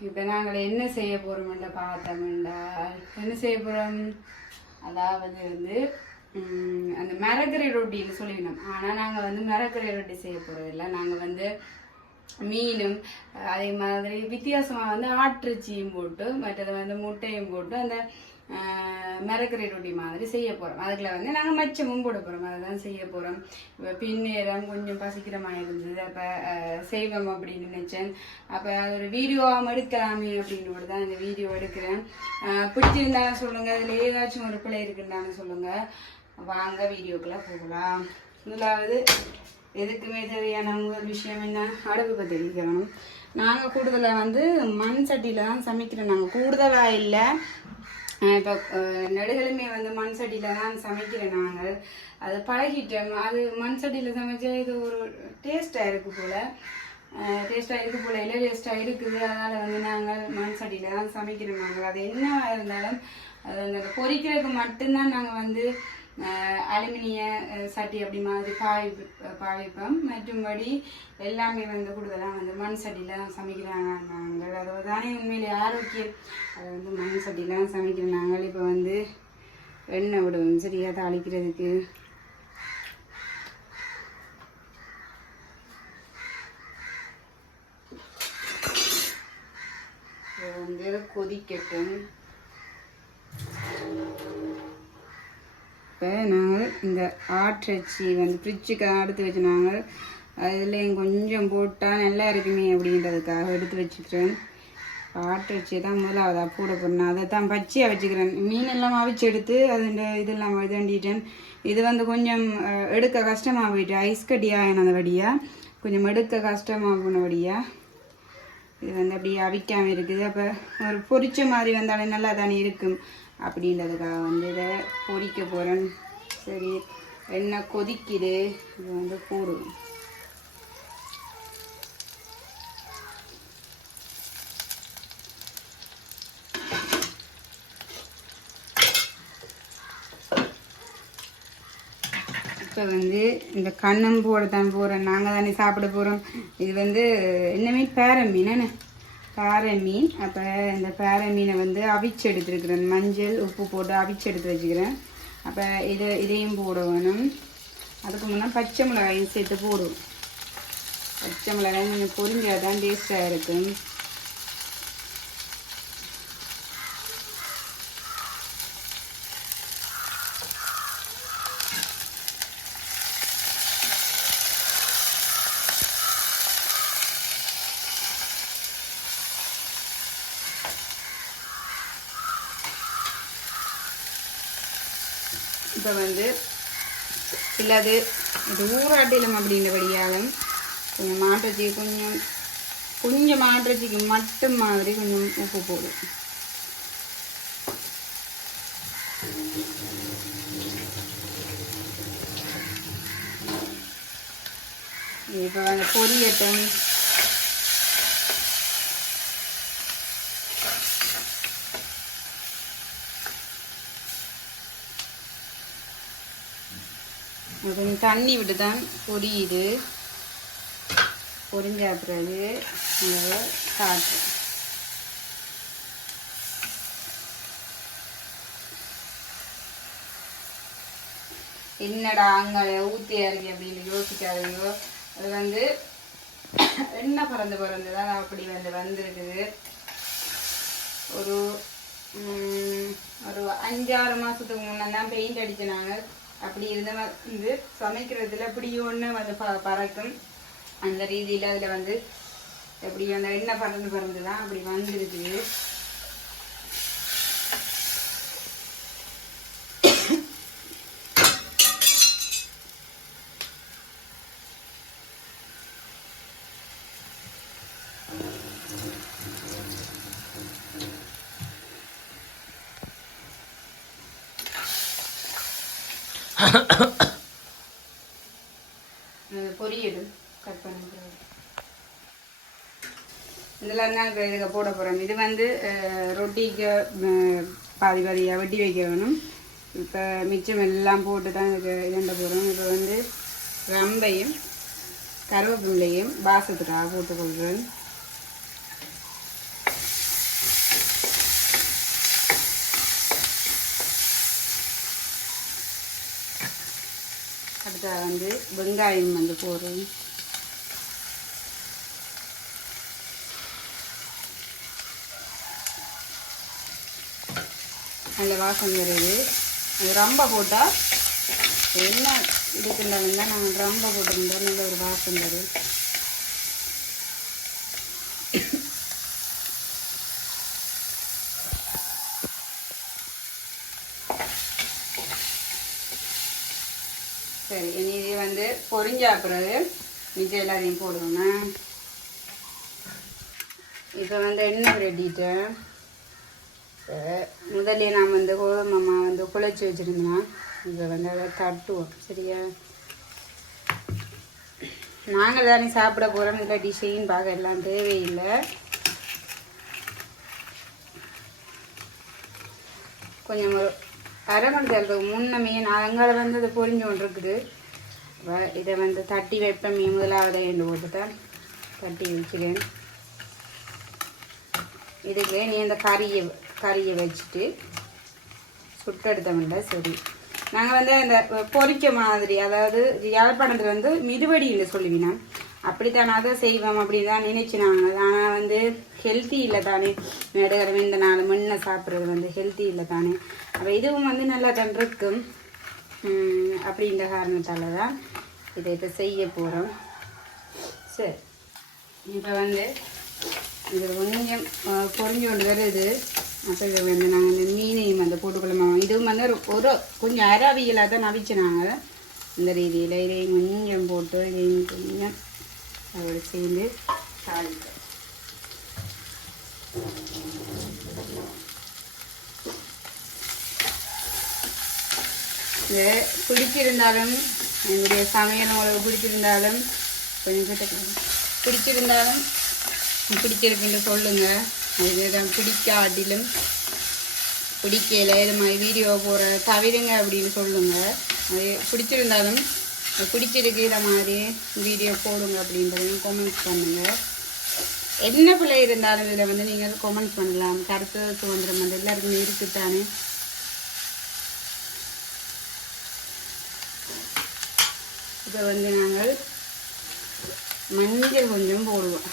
இப்போ நாங்கள் என்ன செய்ய போகிறோம்ல பார்த்தோம்டா என்ன செய்ய போகிறோம் அதாவது வந்து அந்த மரக்கறி ரொட்டின்னு சொல்லிக்கணும். ஆனால் நாங்கள் வந்து மரக்கறி ரொட்டி செய்ய போகிறதில்ல நாங்கள் வந்து மீனும் அதே மாதிரி வித்தியாசமாக வந்து ஆட்டிறைச்சியும் போட்டு மற்றது வந்து முட்டையும் போட்டு அந்த அஹ், ரொட்டி மாதிரி செய்ய போகிறோம் அதுக்குள்ள வந்து நாங்கள் மச்சமும் போட போகிறோம் அதுதான் செய்ய போகிறோம் இப்போ பின்னேரம் கொஞ்சம் பசிக்கிற மாதிரி இருந்தது. அப்போ செய்வோம் அப்படின்னு நினச்சேன். அப்போ அது ஒரு வீடியோவாக எடுக்கலாமே அப்படின்னு கூட தான் இந்த வீடியோ எடுக்கிறேன். அஹ், பிடிச்சிருந்தாலும் சொல்லுங்கள் அதில் ஏதாச்சும் ஒரு பிள்ளை இருக்குன்னாலும் சொல்லுங்கள் வாங்க வீடியோக்குள்ளே போகலாம். முதலாவது எதுக்குமே தேவையான முதல் விஷயம் என்ன? அடுப்பு பற்றி நாங்கள் கூடுதலாக வந்து மண் சட்டியில் தான் சமைக்கிறோம். நாங்கள் கூடுதலாக இல்லை. இப்போ நடுகளுமே வந்து மண் சட்டியில் தான் சமைக்கிறோம் நாங்கள் அது பழகிட்டோம் அது மண் சட்டியில் சமைச்சா இது ஒரு டேஸ்ட்டாக இருக்குது போல். டேஸ்ட்டாக இருக்குது போல. இல்லை டேஸ்ட்டாக இருக்குது. அதனால் வந்து நாங்கள் மண் சட்டியில் தான் சமைக்கிறோம் நாங்கள். அது என்ன இருந்தாலும் அது அந்த பொரிக்கிறதுக்கு மட்டும்தான் நாங்கள் வந்து அலுமினிய சட்டி அப்படி மாதிரி பாவி பாவிப்போம் மற்றும்படி எல்லாமே வந்து கூடுதலாக வந்து மண் சட்டியில் தான் சமைக்கிறாங்க நாங்கள். அது தானே உண்மையிலே ஆரோக்கியம். அதை வந்து மண் சட்டியில் தான் சமைக்கிற நாங்கள். இப்போ வந்து எண்ணெய் விடுவோம். சரியாக தாளிக்கிறதுக்கு. இப்போ வந்து கொதிக்கட்டும். இப்போ நாங்கள் இந்த ஆட்டிறைச்சி வந்து ஃப்ரிட்ஜுக்கு எடுத்து வச்சு நாங்கள் அதுலேயும் கொஞ்சம் போட்டால் நல்லா இருக்குமே அப்படின்றதுக்காக எடுத்து வச்சுக்கிறேன். ஆட்டிறைச்சி தான் முதலாவதாக போட போகிறேன் அதை தான் பச்சையாக வச்சுக்கிறேன். மீன் எல்லாம் அவிச்சு எடுத்து அதுண்ட இதெல்லாம் இதண்டிட்டேன் இது வந்து கொஞ்சம் எடுக்க கஷ்டமாக போயிட்டு ஐஸ் கட்டியாக என்னதபடியாக கொஞ்சம் எடுக்க கஷ்டமாக போனபடியாக இது வந்து அப்படியே அவிக்காமல் இருக்குது. அப்போ ஒரு பொரிச்ச மாதிரி வந்தாலே நல்லா தானே இருக்கும். அப்படின்றதுக்காக வந்து இதை பொரிக்க போகிறேன் சரி எண்ணெய் கொதிக்குது. இது வந்து போடுவோம். இப்போ வந்து இந்த கண்ணும் போட தான் போகிறோம் நாங்கள் தானே சாப்பிட போகிறோம் இது வந்து என்ன மீன்? பேர மீன் என்ன? பாறை மீன். அப்போ இந்த பாறை மீனை வந்து அவிச்சு எடுத்துருக்குறேன். மஞ்சள் உப்பு போட்டு அவிச்சு எடுத்து வச்சுக்கிறேன். அப்போ இதை இதையும் போட வேணும். அதுக்கு முன்னே பச்சை மிளகாயும் சேர்த்து போடுவோம் பச்சை மிளகாயும் கொஞ்சம் பொரிஞ்சால் தான் டேஸ்ட்டாக இருக்கும். இப்போ வந்து சிலது இது ஊராட்டிலும் அப்படின்றபடியாலும் கொஞ்சம் மாற்றச்சி கொஞ்சம் கொஞ்சம் மாற்றச்சிக்கு மட்டும் மாதிரி கொஞ்சம் உப்பு போடும் இப்போ வந்து பொரியட்டும். கொஞ்சம் தண்ணி விட்டு தான் பொரியுது. பொரிஞ்ச பிறகு காட்டு. என்னடா அங்கே ஊற்றியா இருக்கு அப்படின்னு யோசிக்காதீங்க. அது வந்து எண்ணெய் பறந்து பறந்து தான் அப்படி வந்து வந்திருக்குது. ஒரு ஒரு அஞ்சாறு மாதத்துக்கு முன்னே தான் பெயிண்ட் அடிச்சினாங்க அப்படி இருந்தால் வந்து சமைக்கிறதுல அப்படி ஒன்று வந்து ப பறக்கும். அந்த ரீதியில் அதில் வந்து எப்படி அந்த எண்ணெய் பறந்து பறந்து தான் அப்படி வந்துருக்குது. பொரியல் கட் பண்ணுறேன் இதெல்லாம் தான் இப்போ இதுக்கு போட போகிறோம் இது வந்து ரொட்டிக்கு பாதி பாதியாக வெட்டி வைக்க வேணும் இப்போ மிச்சம் எல்லாம் போட்டு தான் இதுக்கு இதண்ட போகிறோம் இப்போ வந்து ரம்பையும் கருவேப்பிள்ளையும் வாசத்துக்காக போட்டுக்கொள்கிறேன். லாஸ்ட்டாக வந்து வெங்காயம் வந்து போடுறேன். நல்ல வாசம் வருது. அது ரொம்ப போட்டால் என்ன இருக்குன்றதுன்னா நாங்கள் ரொம்ப போட்டிருந்தோம் நல்ல ஒரு வாசம் வரும். சரி இனி இது வந்து பொரிஞ்சா பிறகு மிச்சம் எல்லாத்தையும் போடுவோங்க இப்போ வந்து எண்ணெய் ரெடிட்டேன் முதலே நான் வந்து கோதுமை மாவு வந்து குழைச்சி வச்சுருந்தேன் இதை வந்து அதை தட்டுவோம் சரியா? நாங்கள் தானே சாப்பிட போகிறோம் இதில் டிஷைன் பார்க்க எல்லாம் தேவையில்லை. கொஞ்சம் அரை மணி நேரத்துக்கு முன்னமே நான் அங்கால வந்து அது பொரிஞ்சு கொண்டு இருக்குது இதை வந்து தட்டி வைப்பேன் மீன் முதலாவது என்று போட்டுட்டேன். தட்டி வச்சுக்கிறேன். இதுக்கு நீ இந்த கறியை கறியை வச்சுட்டு சுட்டெடுத்தோம்ல சரி. நாங்கள் வந்து அந்த பொரிக்க மாதிரி அதாவது யாழ்ப்பாணத்தில் வந்து மிதுவடின்னு சொல்லுவீனா அப்படித்தான் அதை செய்வோம் அப்படின்னு தான் நினைச்சினாங்க. ஆனால் வந்து ஹெல்த்தி இல்லை தானே நடுகிற இந்த நாலு மண்ணை சாப்பிட்றது வந்து ஹெல்த்தி இல்லை தானே அப்போ இதுவும் வந்து நல்லா தான் இருக்கும் அப்படின்ற காரணத்தால் தான் இதை இப்போ செய்ய போகிறோம் சரி. இப்போ வந்து இது கொஞ்சம் பொறிஞ்சு கொண்டு வருது. அப்போ இதை வந்து நாங்கள் இந்த மீனையும் வந்து போட்டுக்கொள்ளமா இதுவும் வந்து ஒரு ஒரு கொஞ்சம் அராவியலாக தான் நவிச்சினாங்க. இந்த ரீதியில் இதையும் கொஞ்சம் போட்டு இதையும் கொஞ்சம் அதோட சேர்ந்து தாளிப்போம் இது பிடிச்சிருந்தாலும் என்னுடைய சமையல் உங்களுக்கு பிடிச்சிருந்தாலும் கொஞ்சம் கிட்ட பிடிச்சிருந்தாலும் பிடிச்சிருக்குன்னு சொல்லுங்க. அதுதான் பிடிக்காட்டிலும் பிடிக்கல. இது மாதிரி வீடியோ போகிற தவிருங்க அப்படின்னு சொல்லுங்க. அது பிடிச்சிருந்தாலும் பிடிச்சிருக்கு இதை மாதிரி வீடியோ போடுங்க அப்படின்றதையும் கமெண்ட்ஸ் பண்ணுங்கள் என்ன பிள்ளை இருந்தாலும் இதில் வந்து நீங்கள் கமெண்ட் பண்ணலாம். கருத்து சுதந்திரம் வந்து எல்லாருக்குமே இருக்குத்தானே இப்போ வந்து நாங்கள் மஞ்சள் கொஞ்சம் போடுவோம்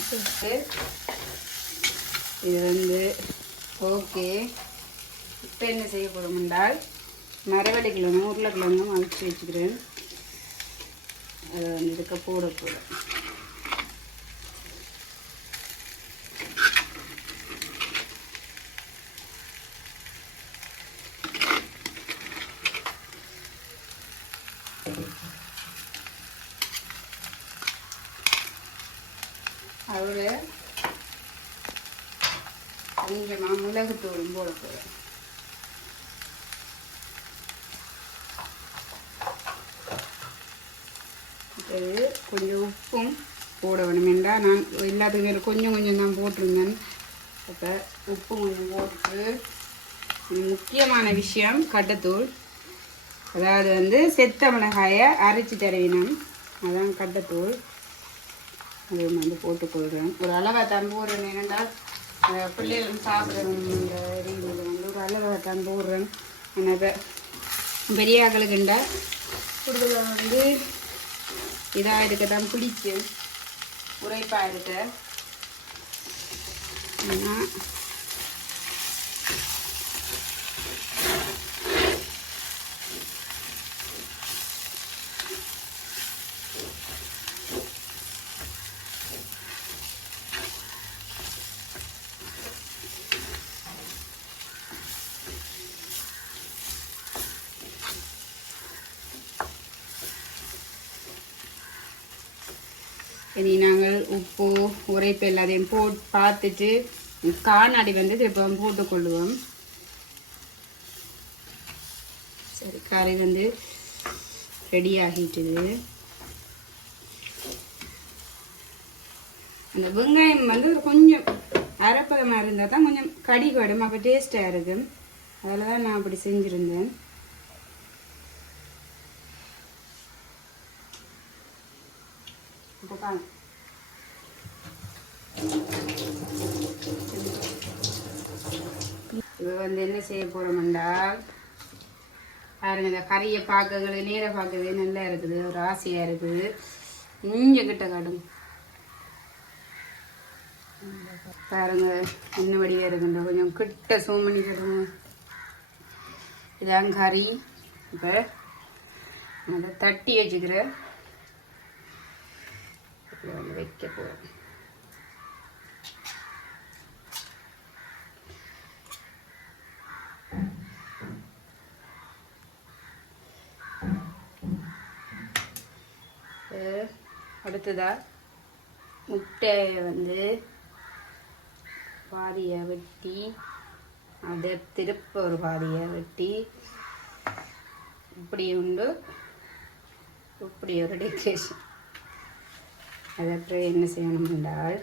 போட்டு இது வந்து ஓகே இப்போ என்ன செய்ய போகிறோம் மரவள்ளி கிழங்கும் உருளைக்கிழங்கும் அவிச்சு வச்சுக்கிறேன். அதை வந்து இதுக்கு போட போட அவரு கொஞ்சமாக மிளகுத்தூளும் போட போகிறேன் இது கொஞ்சம் உப்பும் போட வேணும் என்றால் நான் எல்லாத்துக்கும் கொஞ்சம் கொஞ்சம் தான் போட்டிருந்தேன். அப்போ உப்பு கொஞ்சம் போட்டு முக்கியமான விஷயம் கட்டத்தூள். அதாவது வந்து செத்த மிளகாயை அரைச்சி தரையினம் அதான் கட்டத்தூள். அது வந்து போட்டுக்கொள்கிறேன் ஒரு அளவை தான் போடுறேன். ஏனென்றால் அஹ், பிள்ளைகளும் சாப்பிடணுன்ற ரீதியில் வந்து ஒரு அளவை தான் போடுறேன். எனக்கு பெரியாக்களுக்குண்டா கூடுதலாக வந்து இதாக இருக்க தான் பிடிக்கும் உரைப்பாக இருக்க இனி நாங்கள் உப்பு உரைப்பு எல்லாத்தையும் போட் பார்த்துட்டு காணாடி வந்து திருப்பம் போட்டுக்கொள்ளுவோம். சரி கறி வந்து ரெடி ஆகிட்டுது. அந்த வெங்காயம் வந்து கொஞ்சம் அரைப்பதமாக இருந்தால் தான் கொஞ்சம் கடி கடும் அப்போ டேஸ்ட்டாக இருக்கும். அதில் தான் நான் அப்படி செஞ்சுருந்தேன். இப்போ இப்போ வந்து என்ன செய்ய போகிறோம்டா பாருங்க இந்த கறியை பார்க்கறது நேர பார்க்கறது நல்லா இருக்குது ஒரு ஆசையாக இருக்குது. இங்கே கிட்ட காடும் பாருங்க என்ன வடியாக இருக்குன்ற கொஞ்சம் கிட்ட சூம் பண்ணி கட்டுங்க. இதான் கறி. இப்போ அதை தட்டி வச்சுக்கிறேன் இதில் வந்து வைக்க போகிறோம் அடுத்ததா முட்டையை வந்து பாதியை வெட்டி அதை திருப்ப ஒரு பாதியை வெட்டி இப்படி உண்டு இப்படி ஒரு டெக்கரேஷன் அது அப்புறம் என்ன செய்யணும் என்றால்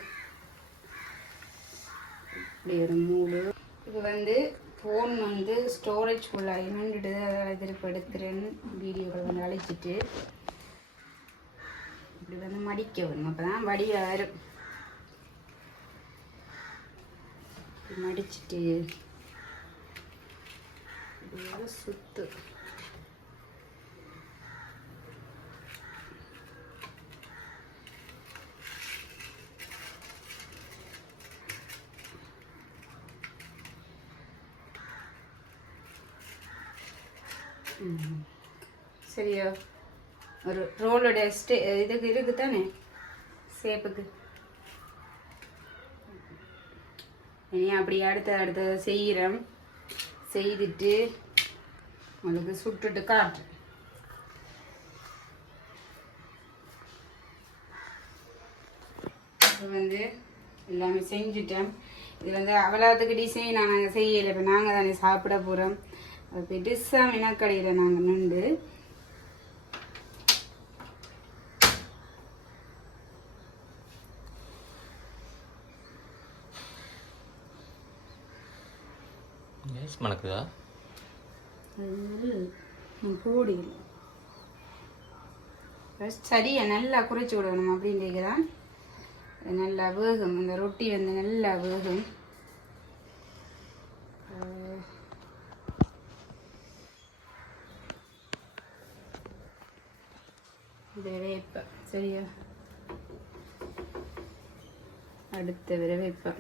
இப்படி ஒரு மூடு. இது வந்து ஃபோன் வந்து ஸ்டோரேஜ் ஃபுல்லாக இருந்துட்டு அதை திருப்பி வீடியோவில் வந்து அழைச்சிட்டு இப்படி வந்து மடிக்க வேணும் அப்போ தான் வடி வரும் மடிச்சிட்டு சுத்து. சரியா? ஒரு ரோலோட ஸ்டே இதுக்கு இருக்கு தானே சேப்புக்கு இனி அப்படி அடுத்த அடுத்த செய்கிறோம். செய்துட்டு உங்களுக்கு சுட்டுட்டு காட்டு. வந்து எல்லாமே செஞ்சுட்டேன். இது வந்து அவ்வளோத்துக்கு டிசைன் நாங்கள் செய்யலை. இப்போ நாங்கள் தானே சாப்பிட போகிறோம் அது பெருசாக மினக்கடையில் நாங்கள் நின்று மணக்குதா? சரியா நல்லா குறைச்சி விடணும் அப்படின்றது தான் நல்லா வேகும். இந்த ரொட்டி வந்து நல்லா வேகும். இது வேப்ப சரியா? அடுத்த விரைவேப்பை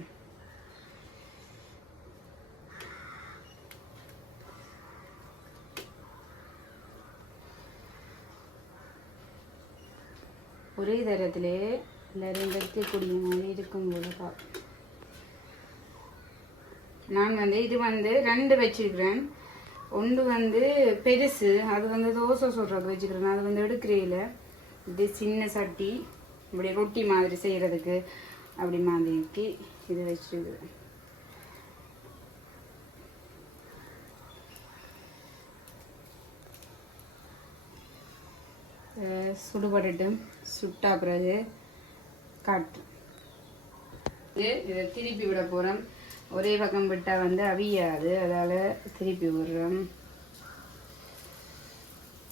ஒரே தரத்திலே எல்லாரும் வைக்கக்கூடிய மாதிரி இருக்கும் போல நான் வந்து இது வந்து ரெண்டு வச்சிருக்கிறேன். ஒன்று வந்து பெருசு அது வந்து தோசை சுடுறது வச்சுக்கிறேன் அது வந்து எடுக்கிறேல இது சின்ன சட்டி இப்படி ரொட்டி மாதிரி செய்கிறதுக்கு அப்படி மாதிரிக்கு இது வச்சுருக்கிறேன் சுடுபடட்டும் சுட்டா பிறகு காட்டு இது இதை திருப்பி விட போகிறோம் ஒரே பக்கம் விட்டால் வந்து அவியாது. அதால் திருப்பி விடுறோம்.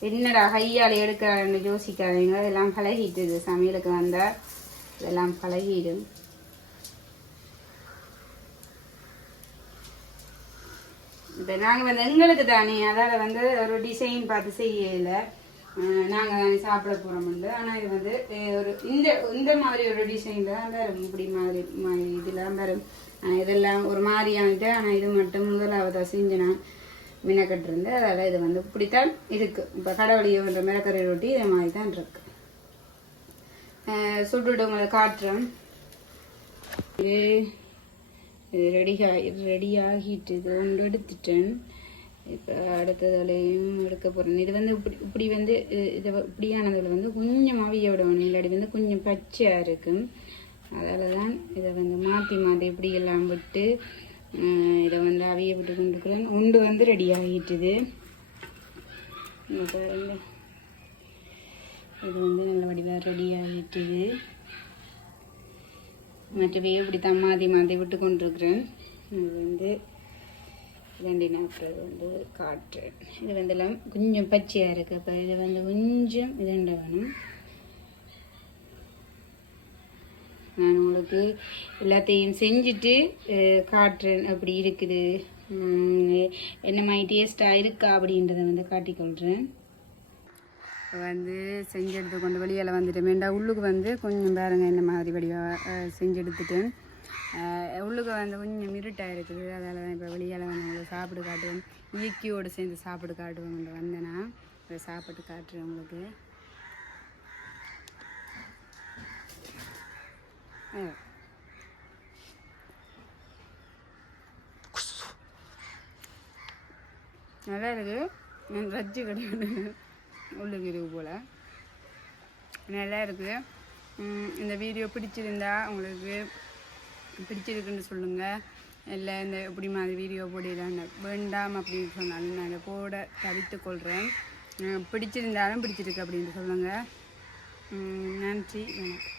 என்னடா கையால் எடுக்கிறான்னு யோசிக்காதீங்க. இதெல்லாம் பழகிட்டுது. சமையலுக்கு வந்தால் இதெல்லாம் பழகிடும். இப்போ நாங்கள் வந்து எங்களுக்கு தானே அதால் வந்து ஒரு டிசைன் பார்த்து செய்யலை. நாங்கள் தானே சாப்பிட போகிறோம்ல ஆனால் இது வந்து ஒரு இந்த இந்த மாதிரி ஒரு டிசைன் தான் வரும் இப்படி மாதிரி மாதிரி இதெல்லாம் வரும் இதெல்லாம் ஒரு மாதிரியானிட்டு ஆனால் இது மட்டும் முதலாவதாக செஞ்சேன் நான். மினக்கட்டிருந்து அதால் இது வந்து இப்படித்தான் இருக்குது இப்போ கடவுளியோன்ற மிளக்கறி ரொட்டி இதே மாதிரி தான் இருக்கு. அஹ், சுட்டுட்டு உங்களை காட்டுறேன். இது இது ரெடி ரெடி ஆகிட்டு இது ஒன்று எடுத்துட்டேன். இப்போ அடுத்ததாலையும் எடுக்க போகிறேன் இது வந்து இப்படி இப்படி வந்து இதை இப்படியானதில் வந்து கொஞ்சம் அவிய விடணும். இல்லாடி வந்து கொஞ்சம் பச்சையாக இருக்கும். அதால் தான் இதை வந்து மாற்றி மாற்றி இப்படி எல்லாம் விட்டு இதை வந்து அவிய விட்டு கொண்டுக்கிறேன் உண்டு வந்து ரெடி ஆகிட்டுது. இது வந்து நல்ல வடிவாக ரெடி ஆகிட்டுது. மற்றவையும் இப்படி தான் மாற்றி விட்டு கொண்டிருக்கிறேன். இது வந்து ரெண்டு நாட்கள் வந்து காட்டுறேன் இது வந்து எல்லாம் கொஞ்சம் பச்சையாக இருக்குது இப்போ இது வந்து கொஞ்சம் இதுண்ட வேணும். நான் உங்களுக்கு எல்லாத்தையும் செஞ்சுட்டு காட்டுறேன். அப்படி இருக்குது. என்ன மாதிரி டேஸ்ட்டாக இருக்கா அப்படின்றத வந்து காட்டிக்கொள்கிறேன் வந்து செஞ்செடுத்து கொண்டு வெளியில் வந்துட்டேன். வேண்டாம் உள்ளுக்கு வந்து கொஞ்சம் பாருங்க இந்த மாதிரி வடிவாக செஞ்செடுத்துட்டேன் உள்ளுக்கு வந்து கொஞ்சம் இருட்டாக இருக்குது. அதால் தான் இப்போ வெளியில் வந்து உங்களுக்கு சாப்பிட்டு காட்டுவேன். இயக்கியோடு சேர்ந்து சாப்பிட்டு காட்டுவேன் வந்தேன்னா இப்போ சாப்பிட்டு காட்டுறேன் உங்களுக்கு. நல்லா இருக்கு. நான் ரஜ்ஜு கிடையாது உள்ளுக்கு இருக்கு போல். நல்லா இருக்குது இந்த வீடியோ பிடிச்சிருந்தா உங்களுக்கு பிடிச்சிருக்குன்னு சொல்லுங்கள் இல்லை இந்த இப்படி மாதிரி வீடியோ போடலான்னு வேண்டாம் அப்படின்னு சொன்னாலும் நான் போட தவித்து கொள்கிறேன் பிடிச்சிருந்தாலும் பிடிச்சிருக்கு அப்படின்னு சொல்லுங்கள் நன்றி வணக்கம்.